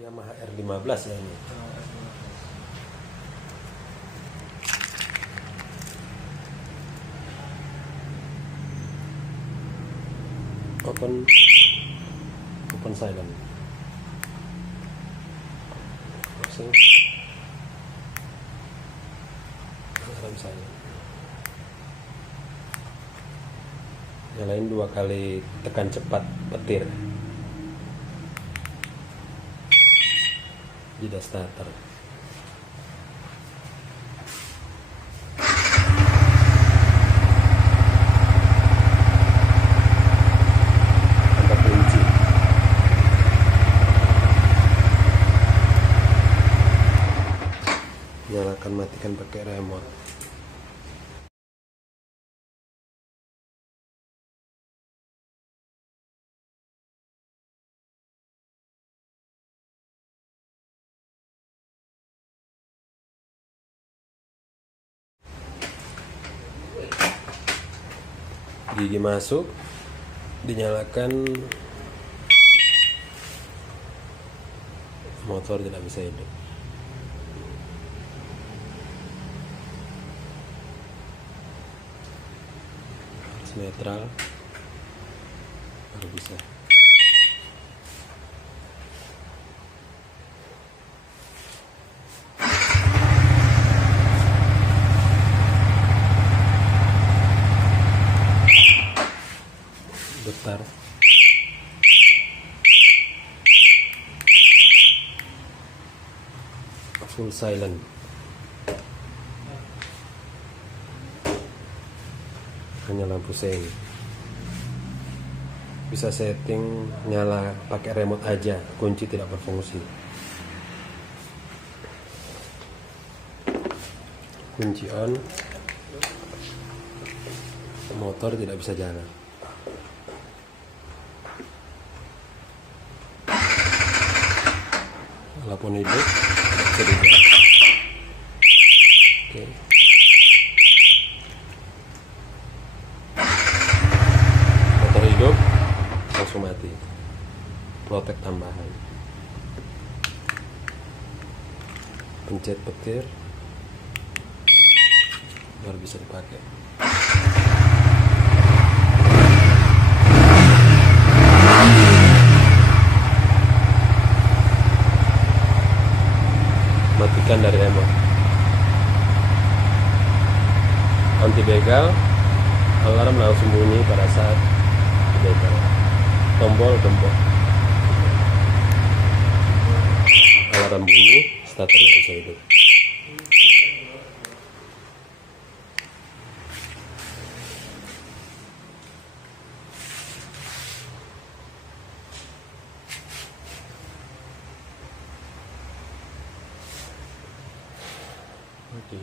Yamaha R15 ya ini. Open silent. Pasang. Alarm silent. Nyalain 2 kali tekan cepat petir. Jeda starter. Ada kunci. Nyalakan matikan pakai remote. Gigi masuk, dinyalakan, motor tidak bisa hidup. Harus netral baru bisa. Getar. Full silent. Hanya lampu seng. Bisa setting nyala pakai remote aja, kunci tidak berfungsi. Kunci on, motor tidak bisa jalan. Walaupun hidup bisa dibuat. Oke. Motor hidup langsung mati. Protek tambahan. Pencet petir baru bisa dipakai. Matikan dari remote. Anti begal, alarm langsung bunyi pada saat begal. Tombol gembok. Alarm bunyi, starter tidak bisa hidup. Oke.